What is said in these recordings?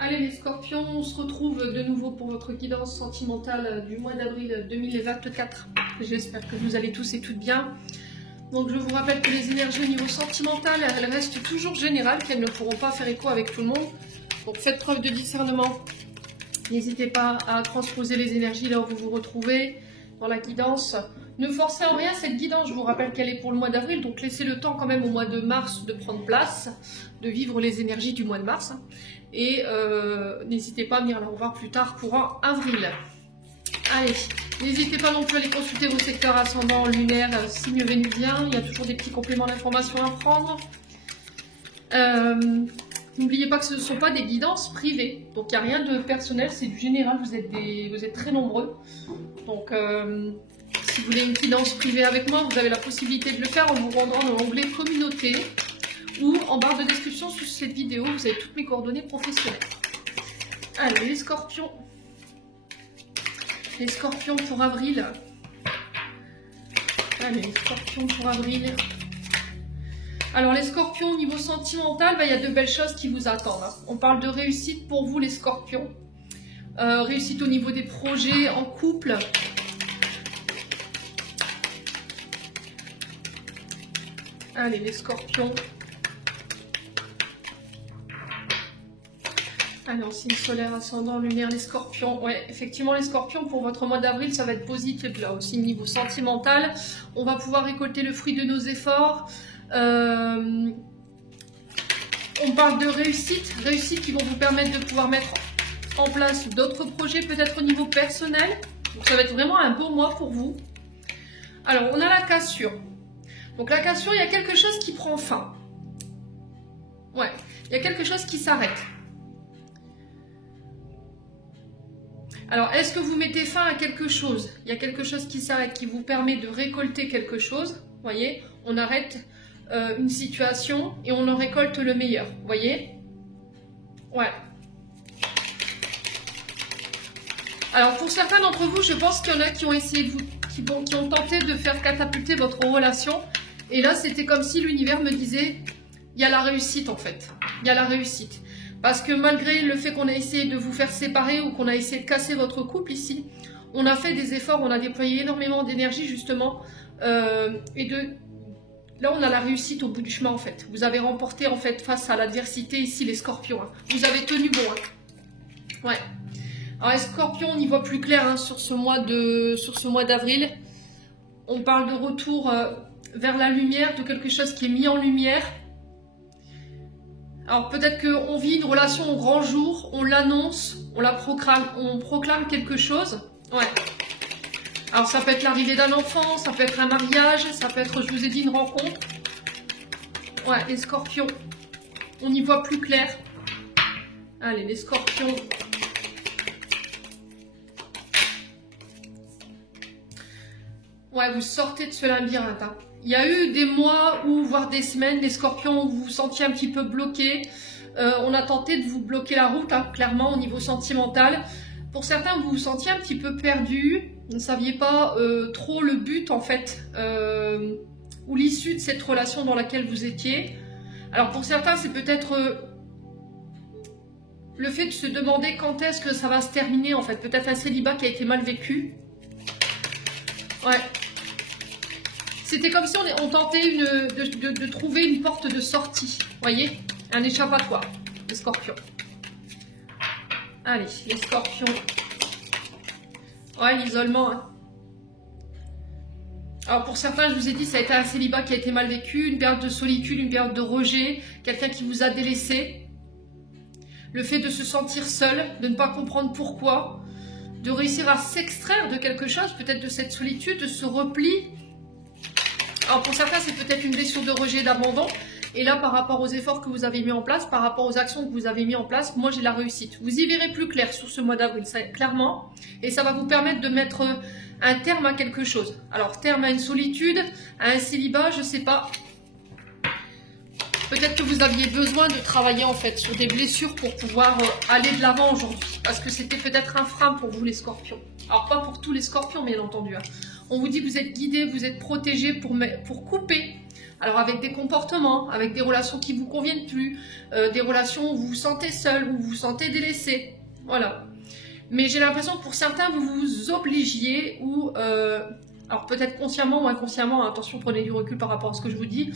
Allez les scorpions, on se retrouve de nouveau pour votre guidance sentimentale du mois d'avril 2024. J'espère que vous allez tous et toutes bien. Donc je vous rappelle que les énergies au niveau sentimental, elles restent toujours générales, qu'elles ne pourront pas faire écho avec tout le monde. Donc faites preuve de discernement. N'hésitez pas à transposer les énergies là où vous vous retrouvez dans la guidance. Ne forcez en rien cette guidance, je vous rappelle qu'elle est pour le mois d'avril, donc laissez le temps quand même au mois de mars de prendre place, de vivre les énergies du mois de mars. Et n'hésitez pas à venir la revoir plus tard pour en avril. Allez, n'hésitez pas non plus à aller consulter vos secteurs ascendants, lunaires, signes vénusiens. Il y a toujours des petits compléments d'information à prendre. N'oubliez pas que ce ne sont pas des guidances privées. Donc il n'y a rien de personnel, c'est du général. Vous êtes très nombreux. Donc si vous voulez une guidance privée avec moi, vous avez la possibilité de le faire en vous rendant dans l'onglet communauté. Ou en barre de description sous cette vidéo, vous avez toutes mes coordonnées professionnelles. Allez, les scorpions. Les scorpions pour avril. Allez, les scorpions pour avril. Alors, les scorpions, au niveau sentimental, il y a de belles choses qui vous attendent. On parle de réussite pour vous, les scorpions. Réussite au niveau des projets en couple. Allez, les scorpions. Alors, signe solaire, ascendant, lunaire, les scorpions. Ouais, effectivement, les scorpions, pour votre mois d'avril, ça va être positif. Là aussi, niveau sentimental, on va pouvoir récolter le fruit de nos efforts. On parle de réussite. Réussite qui vont vous permettre de pouvoir mettre en place d'autres projets, peut-être au niveau personnel. Donc, ça va être vraiment un beau mois pour vous. Alors, on a la cassure. Donc, la cassure, il y a quelque chose qui prend fin. Ouais, il y a quelque chose qui s'arrête. Alors, est-ce que vous mettez fin à quelque chose? Il y a quelque chose qui s'arrête, qui vous permet de récolter quelque chose. Vous voyez, on arrête une situation et on en récolte le meilleur. Vous voyez? Ouais. Alors, pour certains d'entre vous, je pense qu'il y en a qui ont essayé de qui ont tenté de faire catapulter votre relation. Et là, c'était comme si l'univers me disait, il y a la réussite en fait. Il y a la réussite. Parce que malgré le fait qu'on a essayé de vous faire séparer ou qu'on a essayé de casser votre couple ici, on a fait des efforts, on a déployé énormément d'énergie justement. Là, on a la réussite au bout du chemin en fait. Vous avez remporté en fait face à l'adversité ici les scorpions. Hein. Vous avez tenu bon. Hein. Ouais. Alors les scorpions, on y voit plus clair hein, sur ce mois d'avril. On parle de retour vers la lumière, de quelque chose qui est mis en lumière. Alors peut-être qu'on vit une relation au grand jour, on l'annonce, on proclame quelque chose. Ouais. Alors ça peut être l'arrivée d'un enfant, ça peut être un mariage, ça peut être, je vous ai dit, une rencontre. Ouais, les scorpions, on y voit plus clair. Allez, les scorpions. Ouais, vous sortez de ce labyrinthe. Hein. Il y a eu des mois ou voire des semaines, les scorpions, où vous vous sentiez un petit peu bloqué. On a tenté de vous bloquer la route, hein, clairement, au niveau sentimental. Pour certains, vous vous sentiez un petit peu perdu. Vous ne saviez pas trop le but, en fait, ou l'issue de cette relation dans laquelle vous étiez. Alors, pour certains, c'est peut-être le fait de se demander quand est-ce que ça va se terminer, en fait. Peut-être un célibat qui a été mal vécu. Ouais. C'était comme si on tentait de trouver une porte de sortie. Vous voyez? Un échappatoire. Les scorpions. Allez, les scorpions. Ouais, l'isolement. Hein. Alors pour certains, je vous ai dit, ça a été un célibat qui a été mal vécu, une période de solitude, une période de rejet, quelqu'un qui vous a délaissé. Le fait de se sentir seul, de ne pas comprendre pourquoi, de réussir à s'extraire de quelque chose, peut-être de cette solitude, de ce repli. Alors pour certains, c'est peut-être une blessure de rejet, d'abandon. Et là, par rapport aux efforts que vous avez mis en place, par rapport aux actions que vous avez mis en place, moi j'ai la réussite. Vous y verrez plus clair sur ce mois d'avril, clairement. Et ça va vous permettre de mettre un terme à quelque chose. Alors terme à une solitude, à un célibat, je ne sais pas. Peut-être que vous aviez besoin de travailler en fait sur des blessures pour pouvoir aller de l'avant aujourd'hui. Parce que c'était peut-être un frein pour vous les scorpions. Alors pas pour tous les scorpions bien entendu. Hein. On vous dit que vous êtes guidés, vous êtes protégés pour couper Alors avec des comportements, avec des relations qui vous conviennent plus, des relations où vous vous sentez seul, où vous vous sentez délaissé. Voilà. Mais j'ai l'impression que pour certains, vous vous obligiez ou... alors peut-être consciemment ou inconsciemment, attention, prenez du recul par rapport à ce que je vous dis.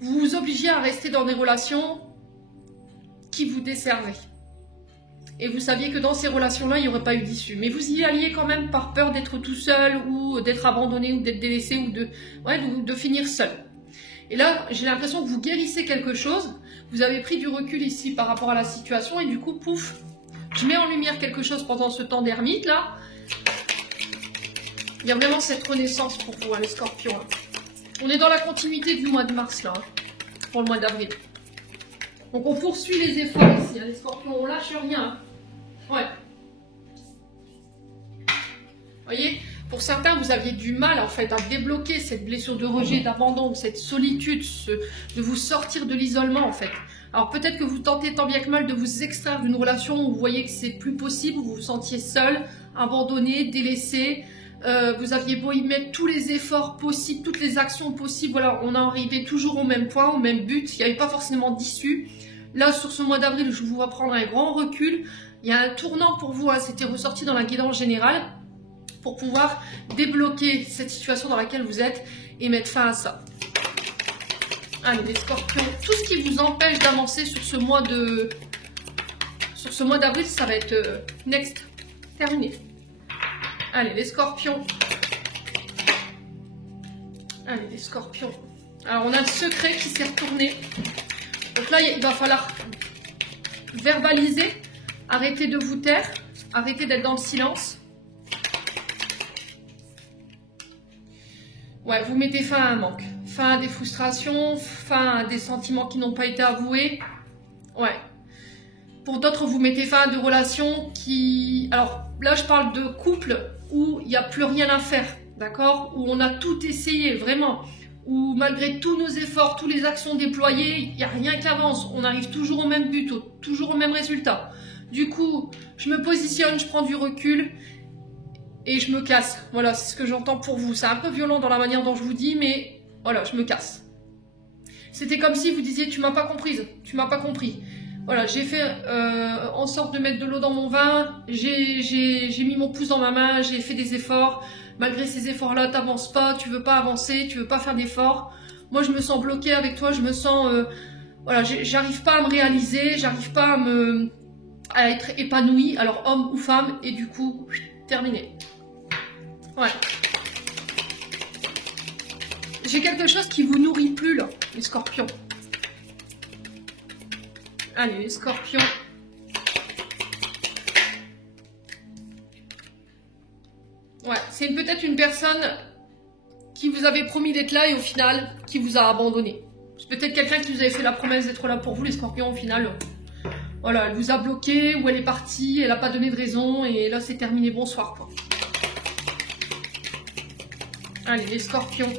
Vous vous obligiez à rester dans des relations qui vous desservaient. Et vous saviez que dans ces relations-là, il n'y aurait pas eu d'issue. Mais vous y alliez quand même par peur d'être tout seul ou d'être abandonné ou d'être délaissé ou de finir seul. Et là, j'ai l'impression que vous guérissez quelque chose. Vous avez pris du recul ici par rapport à la situation et du coup, pouf, je mets en lumière quelque chose pendant ce temps d'ermite là. Il y a vraiment cette renaissance pour vous, hein, les scorpions. On est dans la continuité du mois de mars là, pour le mois d'avril. Donc on poursuit les efforts ici, hein, les scorpions, on lâche rien. Ouais. Vous voyez, pour certains, vous aviez du mal en fait à débloquer cette blessure de rejet, d'abandon, cette solitude, de vous sortir de l'isolement en fait. Alors peut-être que vous tentez tant bien que mal de vous extraire d'une relation où vous voyez que c'est plus possible, où vous vous sentiez seul, abandonné, délaissé. Vous aviez beau y mettre tous les efforts possibles, toutes les actions possibles, voilà, on en arrivait toujours au même point, au même but, il n'y avait pas forcément d'issue. Là, sur ce mois d'avril, je vous vais prendre un grand recul. Il y a un tournant pour vous, hein, c'était ressorti dans la guidance générale, pour pouvoir débloquer cette situation dans laquelle vous êtes et mettre fin à ça. Allez, les scorpions, tout ce qui vous empêche d'avancer sur ce mois d'avril, ça va être next, terminé. Allez, les scorpions. Allez, les scorpions. Alors, on a le secret qui s'est retourné. Donc là, il va falloir verbaliser, arrêter de vous taire, arrêter d'être dans le silence. Ouais, vous mettez fin à un manque, fin à des frustrations, fin à des sentiments qui n'ont pas été avoués. Ouais. Pour d'autres, vous mettez fin à des relations qui... Alors, là, je parle de couple où il n'y a plus rien à faire, d'accord? Où on a tout essayé, vraiment. Où malgré tous nos efforts, toutes les actions déployées, il n'y a rien qui avance. On arrive toujours au même but, toujours au même résultat. Du coup, je me positionne, je prends du recul et je me casse. Voilà, c'est ce que j'entends pour vous. C'est un peu violent dans la manière dont je vous dis, mais voilà, je me casse. C'était comme si vous disiez, tu m'as pas comprise, tu m'as pas compris. Voilà, j'ai fait en sorte de mettre de l'eau dans mon vin, j'ai mis mon pouce dans ma main, j'ai fait des efforts. Malgré ces efforts-là, tu n'avances pas, tu veux pas avancer, tu veux pas faire d'efforts. Moi, je me sens bloquée avec toi, je me sens... voilà, j'arrive pas à me réaliser, j'arrive pas à être épanouie, alors homme ou femme, et du coup, terminé. Ouais. J'ai quelque chose qui vous nourrit plus, là, les scorpions. Allez, les scorpions. Ouais, c'est peut-être une personne qui vous avait promis d'être là et au final, qui vous a abandonné. C'est peut-être quelqu'un qui vous avait fait la promesse d'être là pour vous, les scorpions, au final. Voilà, elle vous a bloqué ou elle est partie, elle n'a pas donné de raison et là, c'est terminé, bonsoir, quoi. Allez, les scorpions.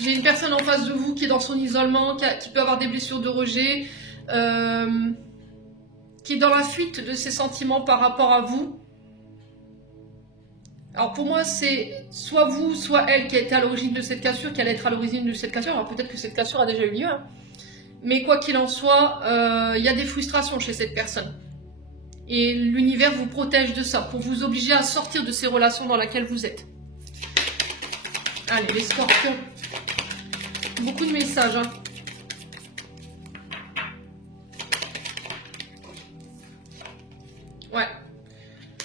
J'ai une personne en face de vous qui est dans son isolement, qui peut avoir des blessures de rejet, qui est dans la fuite de ses sentiments par rapport à vous. Alors pour moi, c'est soit vous, soit elle qui a été à l'origine de cette cassure, qui allait être à l'origine de cette cassure. Alors peut-être que cette cassure a déjà eu lieu, hein. Mais quoi qu'il en soit, il y a des frustrations chez cette personne. Et l'univers vous protège de ça, pour vous obliger à sortir de ces relations dans lesquelles vous êtes. Allez, les scorpions. Beaucoup de messages, hein. Ouais.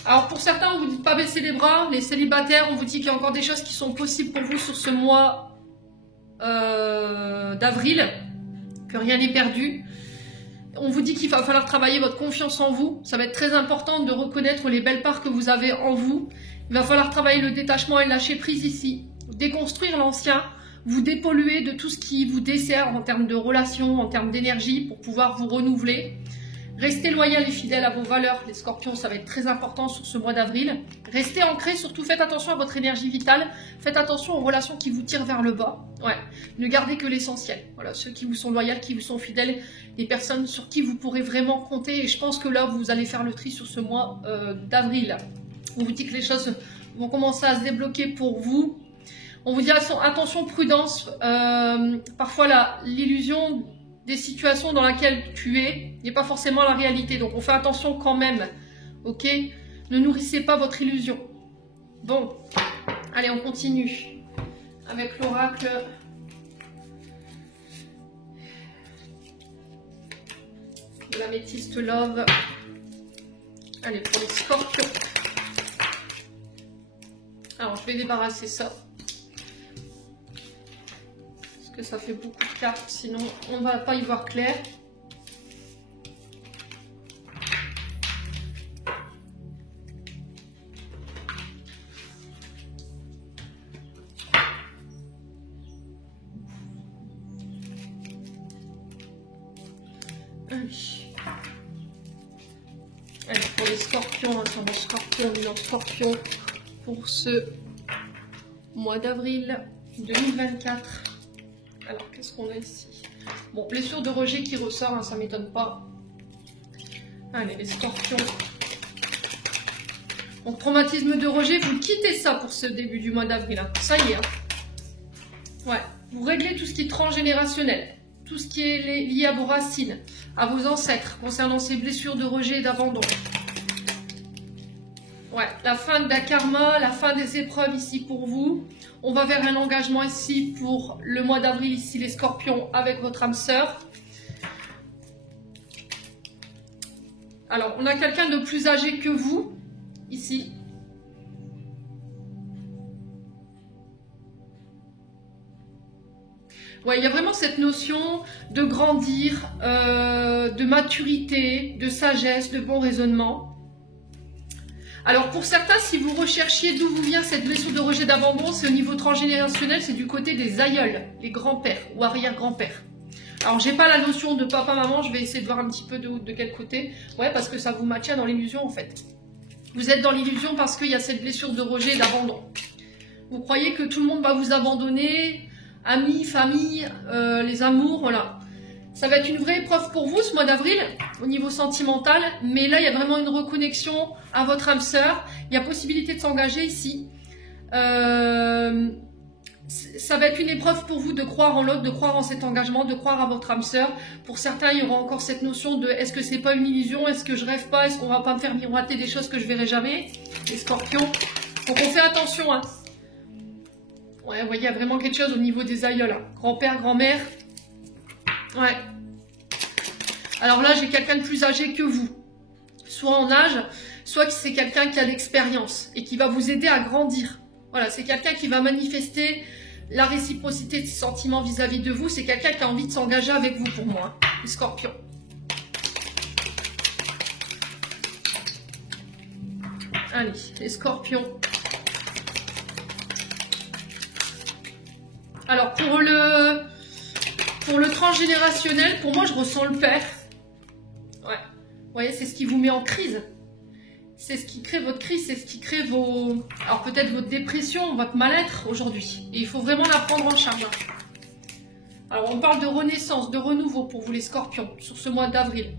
Alors pour certains, on vous dit pas baisser les bras. Les célibataires, on vous dit qu'il y a encore des choses qui sont possibles pour vous sur ce mois d'avril, que rien n'est perdu. On vous dit qu'il va falloir travailler votre confiance en vous. Ça va être très important de reconnaître les belles parts que vous avez en vous. Il va falloir travailler le détachement et le lâcher prise ici. Déconstruire l'ancien, vous dépolluer de tout ce qui vous dessert en termes de relations, en termes d'énergie pour pouvoir vous renouveler. Restez loyal et fidèle à vos valeurs, les scorpions, ça va être très important sur ce mois d'avril. Restez ancrés, surtout faites attention à votre énergie vitale, faites attention aux relations qui vous tirent vers le bas. Ouais. Ne gardez que l'essentiel. Voilà, ceux qui vous sont loyaux, qui vous sont fidèles, les personnes sur qui vous pourrez vraiment compter. Et je pense que là, vous allez faire le tri sur ce mois d'avril. On vous dit que les choses vont commencer à se débloquer pour vous. On vous dit attention, prudence. Parfois, l'illusion des situations dans lesquelles tu es n'est pas forcément la réalité. Donc, on fait attention quand même. Ok? Ne nourrissez pas votre illusion. Bon. Allez, on continue avec l'oracle. De l'améthyste love. Allez, pour les scorpions. Alors, je vais débarrasser ça. Ça fait beaucoup de cartes, sinon on ne va pas y voir clair. Allez, pour les scorpions, sur mon scorpion, bilan scorpion, pour ce mois d'avril 2024. Alors, qu'est-ce qu'on a ici? Bon, blessure de rejet qui ressort, hein, ça ne m'étonne pas. Allez, les scorpions. Donc, traumatisme de rejet, vous quittez ça pour ce début du mois d'avril. Hein. Ça y est. Hein. Ouais, vous réglez tout ce qui est transgénérationnel, tout ce qui est lié à vos racines, à vos ancêtres, concernant ces blessures de rejet et d'abandon. Ouais, la fin d'un karma, la fin des épreuves ici pour vous. On va vers un engagement ici pour le mois d'avril, ici les scorpions, avec votre âme sœur. Alors, on a quelqu'un de plus âgé que vous, ici. Ouais, il y a vraiment cette notion de grandir, de maturité, de sagesse, de bon raisonnement. Alors pour certains, si vous recherchiez d'où vous vient cette blessure de rejet d'abandon, c'est au niveau transgénérationnel, c'est du côté des aïeuls, les grands-pères ou arrière-grands-pères. Alors j'ai pas la notion de papa-maman, je vais essayer de voir un petit peu de quel côté. Ouais, parce que ça vous maintient dans l'illusion en fait. Vous êtes dans l'illusion parce qu'il y a cette blessure de rejet et d'abandon. Vous croyez que tout le monde va vous abandonner, amis, famille, les amours, voilà. Ça va être une vraie épreuve pour vous ce mois d'avril, au niveau sentimental, mais là il y a vraiment une reconnexion à votre âme sœur, il y a possibilité de s'engager ici. Ça va être une épreuve pour vous de croire en l'autre, de croire en cet engagement, de croire à votre âme sœur. Pour certains, il y aura encore cette notion de est-ce que c'est pas une illusion, est-ce que je rêve pas, est-ce qu'on va pas me faire miroiter des choses que je verrai jamais, les scorpions. Donc on fait attention, hein. Ouais, vous voyez, il y a vraiment quelque chose au niveau des aïeuls, hein. Grand-père, grand-mère. Ouais. Alors là, j'ai quelqu'un de plus âgé que vous. Soit en âge, soit que c'est quelqu'un qui a l'expérience et qui va vous aider à grandir. Voilà, c'est quelqu'un qui va manifester la réciprocité de ses sentiments vis-à-vis de vous. C'est quelqu'un qui a envie de s'engager avec vous pour moi, hein, les scorpions. Allez, les scorpions. Alors, pour le transgénérationnel, pour moi, je ressens le père. Ouais. Vous voyez, c'est ce qui vous met en crise. C'est ce qui crée votre crise, c'est ce qui crée vos... Alors, peut-être votre dépression, votre mal-être aujourd'hui. Et il faut vraiment la prendre en charge. Alors, on parle de renaissance, de renouveau pour vous, les scorpions, sur ce mois d'avril.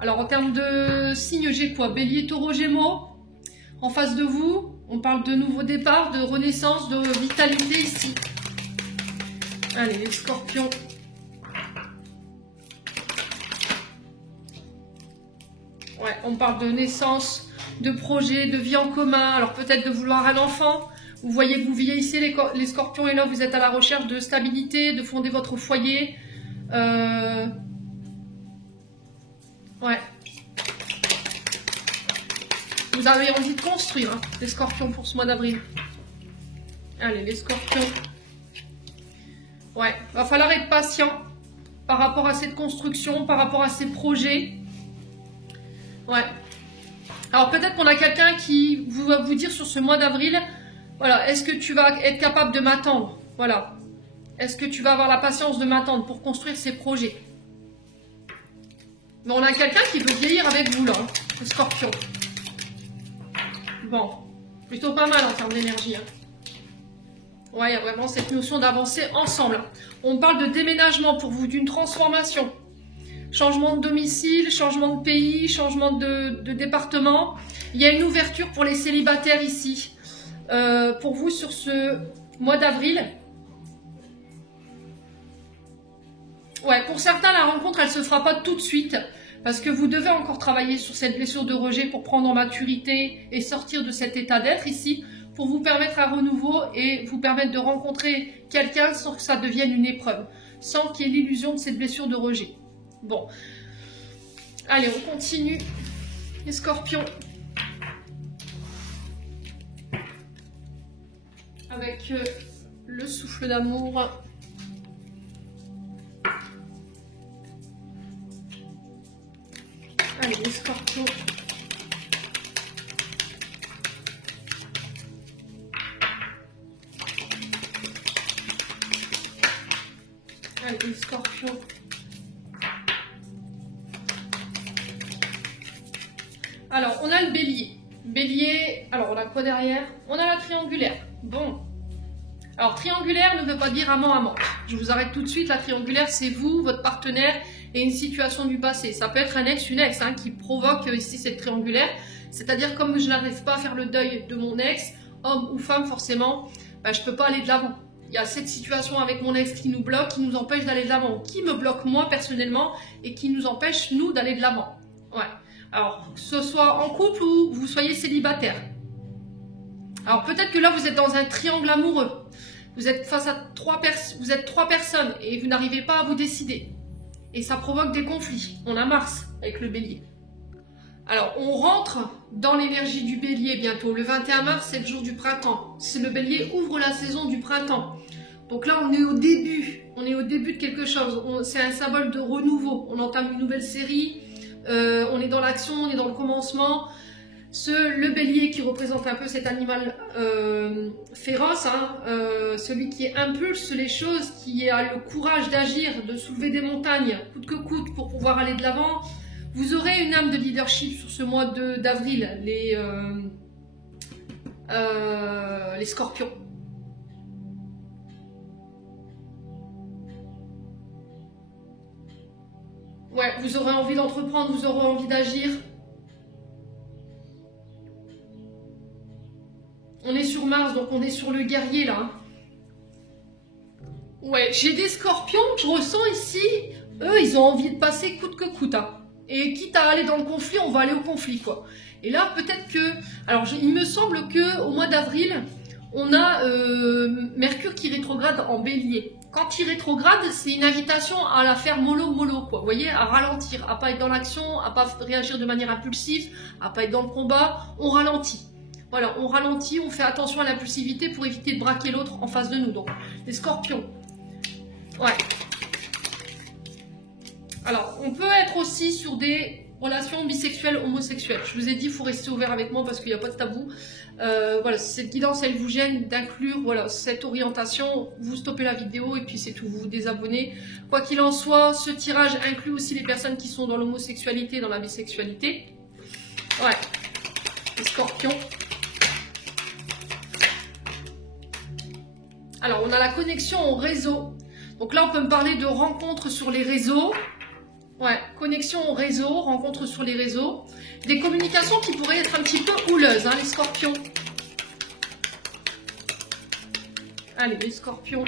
Alors, en termes de signes, j'ai quoi? Bélier, taureau, gémeaux. En face de vous, on parle de nouveau départ, de renaissance, de vitalité ici. Allez, les scorpions. Ouais, on parle de naissance, de projet, de vie en commun. Alors peut-être de vouloir un enfant. Vous voyez que vous vieillissez les scorpions et là vous êtes à la recherche de stabilité, de fonder votre foyer. Ouais. Vous avez envie de construire, hein, les scorpions pour ce mois d'avril. Allez, les scorpions. Ouais, va falloir être patient par rapport à cette construction, par rapport à ces projets. Ouais. Alors peut-être qu'on a quelqu'un qui va vous dire sur ce mois d'avril, voilà, est-ce que tu vas être capable de m'attendre? Voilà. Est-ce que tu vas avoir la patience de m'attendre pour construire ces projets? Mais on a quelqu'un qui veut vieillir avec vous, là, le Scorpion. Bon, plutôt pas mal en termes d'énergie. Hein. Ouais, il y a vraiment cette notion d'avancer ensemble. On parle de déménagement pour vous, d'une transformation. Changement de domicile, changement de pays, changement de département. Il y a une ouverture pour les célibataires ici. Pour vous sur ce mois d'avril. Ouais, pour certains, la rencontre, elle ne se fera pas tout de suite. Parce que vous devez encore travailler sur cette blessure de rejet pour prendre en maturité et sortir de cet état d'être ici. Pour vous permettre un renouveau et vous permettre de rencontrer quelqu'un sans que ça devienne une épreuve. Sans qu'il y ait l'illusion de cette blessure de rejet. Bon. Allez, on continue. Les scorpions. Avec le souffle d'amour. Allez, les scorpions. Allez, les scorpions. Alors, on a le bélier. Bélier, alors on a quoi derrière? On a la triangulaire. Bon. Alors, triangulaire ne veut pas dire amant-amant. Je vous arrête tout de suite. La triangulaire, c'est vous, votre partenaire et une situation du passé. Ça peut être un ex, une ex, hein, qui provoque ici cette triangulaire. C'est-à-dire, comme je n'arrive pas à faire le deuil de mon ex, homme ou femme, forcément, ben, je ne peux pas aller de l'avant. Il y a cette situation avec mon ex qui nous bloque, qui nous empêche d'aller de l'avant. Qui me bloque moi, personnellement, et qui nous empêche, nous, d'aller de l'avant. Ouais. Alors, que ce soit en couple ou vous soyez célibataire. Alors, peut-être que là, vous êtes dans un triangle amoureux. Vous êtes face à trois personnes et vous n'arrivez pas à vous décider. Et ça provoque des conflits. On a Mars avec le bélier. Alors, on rentre dans l'énergie du bélier bientôt. Le 21 mars, c'est le jour du printemps. Le bélier ouvre la saison du printemps. Donc là, on est au début. On est au début de quelque chose. C'est un symbole de renouveau. On entame une nouvelle série. On est dans l'action, on est dans le commencement. Le bélier qui représente un peu cet animal féroce, hein, celui qui impulse les choses, qui a le courage d'agir, de soulever des montagnes, coûte que coûte, pour pouvoir aller de l'avant. Vous aurez une âme de leadership sur ce mois d'avril, les scorpions. Ouais, vous aurez envie d'entreprendre, vous aurez envie d'agir. On est sur Mars, donc on est sur le guerrier, là. Ouais, j'ai des scorpions, je ressens ici, eux, ils ont envie de passer coûte que coûte. Hein. Et quitte à aller dans le conflit, on va aller au conflit, quoi. Et là, peut-être que... Alors, il me semble qu'au mois d'avril, on a Mercure qui rétrograde en bélier. Quand il rétrograde, c'est une invitation à la faire mollo, quoi. Vous voyez, à ralentir, à pas être dans l'action, à pas réagir de manière impulsive, à pas être dans le combat. On ralentit. Voilà, on ralentit, on fait attention à l'impulsivité pour éviter de braquer l'autre en face de nous. Donc, les scorpions. Ouais. Alors, on peut être aussi sur des relations bisexuelles, homosexuelles. Je vous ai dit, il faut rester ouvert avec moi parce qu'il n'y a pas de tabou. Voilà, si cette guidance, elle vous gêne d'inclure voilà, cette orientation, vous stoppez la vidéo et puis c'est tout, vous vous désabonnez. Quoi qu'il en soit, ce tirage inclut aussi les personnes qui sont dans l'homosexualité, dans la bisexualité. Ouais, les scorpions. Alors, on a la connexion au réseau. Donc là, on peut me parler de rencontres sur les réseaux. Ouais, connexion au réseau, rencontres sur les réseaux. Des communications qui pourraient être un petit peu houleuses, hein, les scorpions. Allez, les scorpions.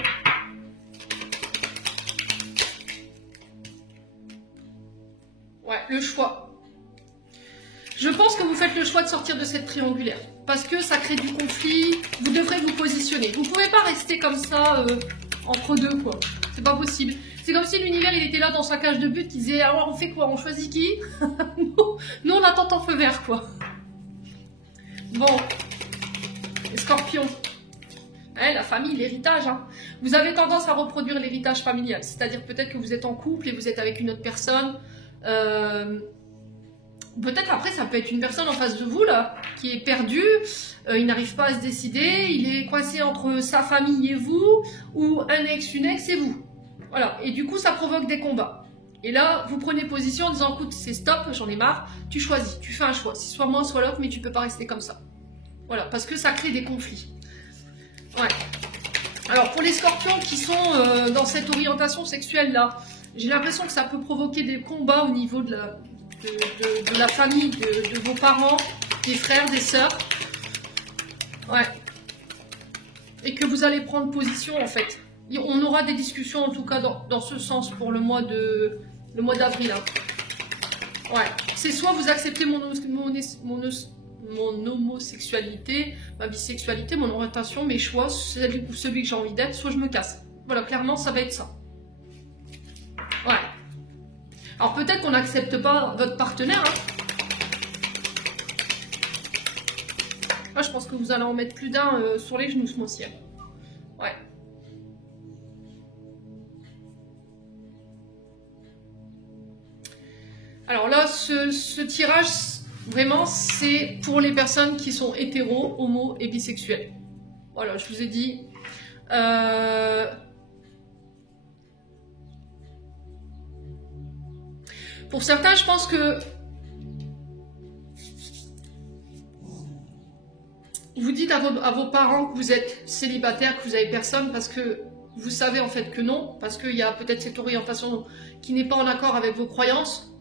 Ouais, le choix. Je pense que vous faites le choix de sortir de cette triangulaire. Parce que ça crée du conflit. Vous devrez vous positionner. Vous ne pouvez pas rester comme ça entre deux, quoi. C'est pas possible. C'est comme si l'univers, il était là dans sa cage de but, qui disait, alors on fait quoi? On choisit qui? Nous, on attend en feu vert, quoi. Bon. Les scorpions. Hein, la famille, l'héritage. Hein. Vous avez tendance à reproduire l'héritage familial. C'est-à-dire peut-être que vous êtes en couple et vous êtes avec une autre personne. Peut-être après, ça peut être une personne en face de vous, là, qui est perdue. Il n'arrive pas à se décider. Il est coincé entre sa famille et vous. Ou un ex, une ex et vous. Voilà, et du coup, ça provoque des combats. Et là, vous prenez position en disant, écoute, c'est stop, j'en ai marre, tu choisis, tu fais un choix. C'est soit moi, soit l'autre, mais tu peux pas rester comme ça. Voilà, parce que ça crée des conflits. Ouais. Alors, pour les scorpions qui sont dans cette orientation sexuelle-là, j'ai l'impression que ça peut provoquer des combats au niveau de la famille, de vos parents, des frères, des sœurs. Ouais. Et que vous allez prendre position, en fait. On aura des discussions, en tout cas, dans ce sens pour le mois d'avril. Hein. Ouais. C'est soit vous acceptez mon homosexualité, ma bisexualité, mon orientation, mes choix, celui que j'ai envie d'être, soit je me casse. Voilà, clairement, ça va être ça. Ouais. Alors peut-être qu'on n'accepte pas votre partenaire. Hein. Moi, je pense que vous allez en mettre plus d'un sur les genoux ce mois-ci. Ouais. Alors là, ce tirage, vraiment, c'est pour les personnes qui sont hétéros, homo et bisexuels. Voilà, je vous ai dit. Pour certains, je pense que vous dites à vos parents que vous êtes célibataire, que vous n'avez personne, parce que vous savez en fait que non, parce qu'il y a peut-être cette orientation qui n'est pas en accord avec vos croyances,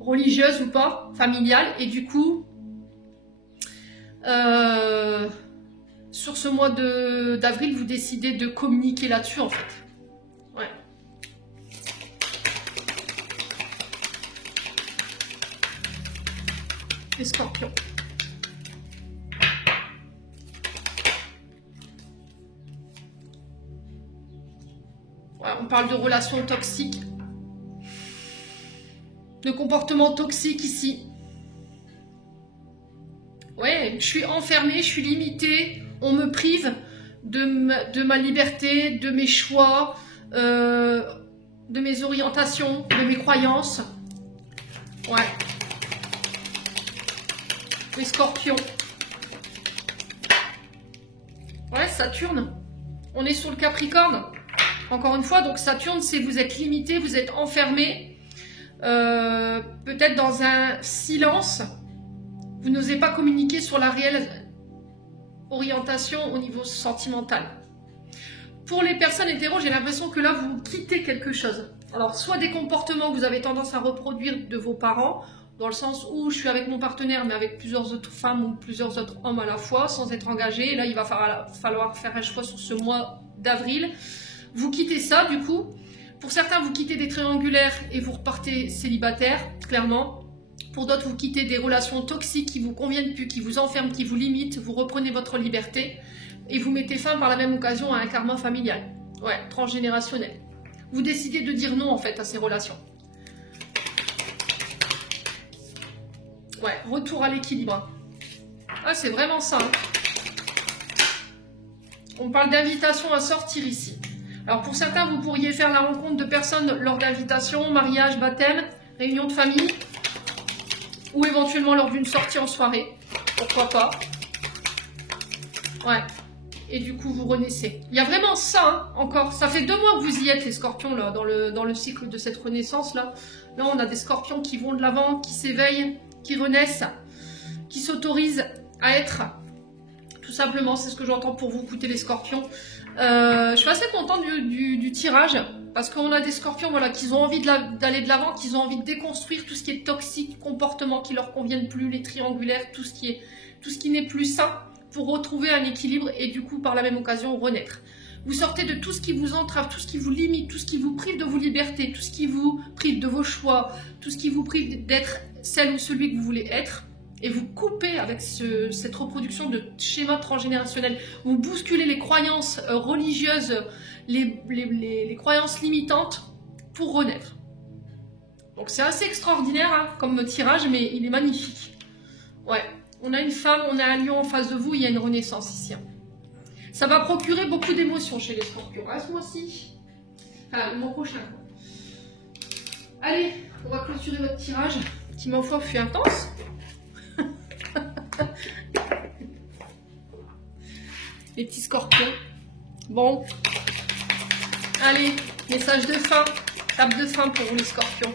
religieuses ou pas, familiales, et du coup, sur ce mois d'avril, vous décidez de communiquer là-dessus en fait. Ouais. Les scorpions. Ouais, on parle de relations toxiques, de comportements toxiques ici. Ouais, je suis enfermée, je suis limitée, on me prive de ma liberté, de mes choix, de mes orientations, de mes croyances. Ouais. Les scorpions. Ouais, Saturne. On est sur le Capricorne. Encore une fois, donc Saturne, c'est vous êtes limité, vous êtes enfermé. Peut-être dans un silence. Vous n'osez pas communiquer sur la réelle orientation au niveau sentimental. Pour les personnes hétéros, j'ai l'impression que là, vous quittez quelque chose. Alors, soit des comportements que vous avez tendance à reproduire de vos parents, dans le sens où je suis avec mon partenaire, mais avec plusieurs autres femmes ou plusieurs autres hommes à la fois, sans être engagé. Et là, il va falloir faire un choix sur ce mois d'avril. Vous quittez ça, du coup. Pour certains, vous quittez des triangulaires et vous repartez célibataire, clairement. Pour d'autres, vous quittez des relations toxiques qui vous conviennent plus, qui vous enferment, qui vous limitent. Vous reprenez votre liberté et vous mettez fin par la même occasion à un karma familial. Ouais, transgénérationnel. Vous décidez de dire non, en fait, à ces relations. Ouais, retour à l'équilibre. Ah, c'est vraiment ça. Hein. On parle d'invitation à sortir ici. Alors, pour certains, vous pourriez faire la rencontre de personnes lors d'invitation, mariage, baptême, réunion de famille, ou éventuellement lors d'une sortie en soirée. Pourquoi pas. Ouais. Et du coup, vous renaissez. Il y a vraiment ça, hein, encore. Ça fait 2 mois que vous y êtes, les scorpions, là, dans le cycle de cette renaissance-là. Là, on a des scorpions qui vont de l'avant, qui s'éveillent, qui renaissent, qui s'autorisent à être. Tout simplement, c'est ce que j'entends pour vous, écoutez les scorpions. Je suis assez contente du tirage, parce qu'on a des scorpions voilà, qui ont envie d'aller de l'avant, qui ont envie de déconstruire tout ce qui est toxique, comportement qui leur conviennent plus, les triangulaires, tout ce qui n'est plus sain, pour retrouver un équilibre et du coup, par la même occasion, renaître. Vous sortez de tout ce qui vous entrave, tout ce qui vous limite, tout ce qui vous prive de vos libertés, tout ce qui vous prive de vos choix, tout ce qui vous prive d'être celle ou celui que vous voulez être. Et vous coupez avec cette reproduction de schémas transgénérationnels. Vous bousculez les croyances religieuses, les croyances limitantes pour renaître. Donc c'est assez extraordinaire hein, comme tirage, mais il est magnifique. Ouais, on a une femme, on a un lion en face de vous, il y a une renaissance ici. Ça va procurer beaucoup d'émotions chez les scorpions. Ah, ce mois-ci. Enfin, le mois prochain. Allez, on va clôturer votre tirage, qui ma foi fut intense. Les petits scorpions. Bon. Allez, message de fin. Tape de fin pour vous les scorpions.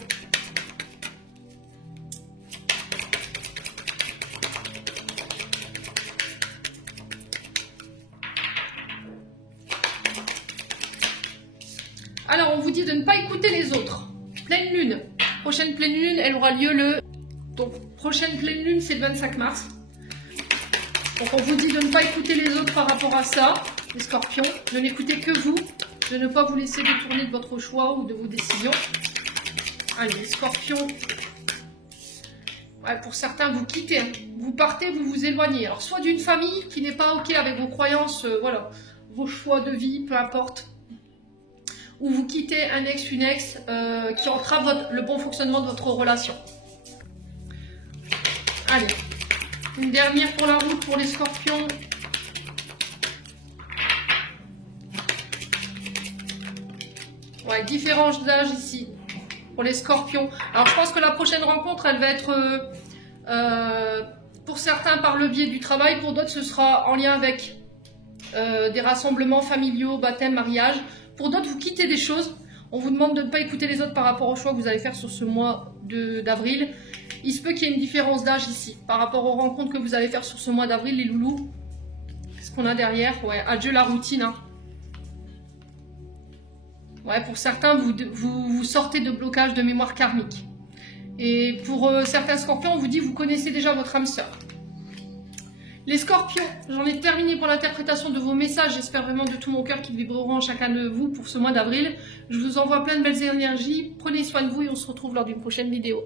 Alors, on vous dit de ne pas écouter les autres. Pleine lune. Prochaine pleine lune, elle aura lieu le... Donc, prochaine pleine lune, c'est le 25 mars. Donc, on vous dit de ne pas écouter les autres par rapport à ça, les scorpions. De n'écouter que vous. De ne pas vous laisser détourner de votre choix ou de vos décisions. Allez, les scorpions. Ouais, pour certains, vous quittez. Hein. Vous partez, vous vous éloignez. Alors, soit d'une famille qui n'est pas OK avec vos croyances, voilà, vos choix de vie, peu importe. Ou vous quittez un ex, une ex qui entrave le bon fonctionnement de votre relation. Allez, une dernière pour la route pour les scorpions. Ouais, différence d'âge ici pour les scorpions. Alors je pense que la prochaine rencontre, elle va être pour certains par le biais du travail, pour d'autres ce sera en lien avec des rassemblements familiaux, baptême, mariage. Pour d'autres, vous quittez des choses. On vous demande de ne pas écouter les autres par rapport au choix que vous allez faire sur ce mois d'avril. Il se peut qu'il y ait une différence d'âge ici par rapport aux rencontres que vous allez faire sur ce mois d'avril, les loulous. Qu'est-ce qu'on a derrière? Ouais, adieu la routine. Hein. Ouais, pour certains, vous sortez de blocage de mémoire karmique. Et pour certains scorpions, on vous dit vous connaissez déjà votre âme sœur. Les scorpions, j'en ai terminé pour l'interprétation de vos messages. J'espère vraiment de tout mon cœur qu'ils vibreront en chacun de vous pour ce mois d'avril. Je vous envoie plein de belles énergies. Prenez soin de vous et on se retrouve lors d'une prochaine vidéo.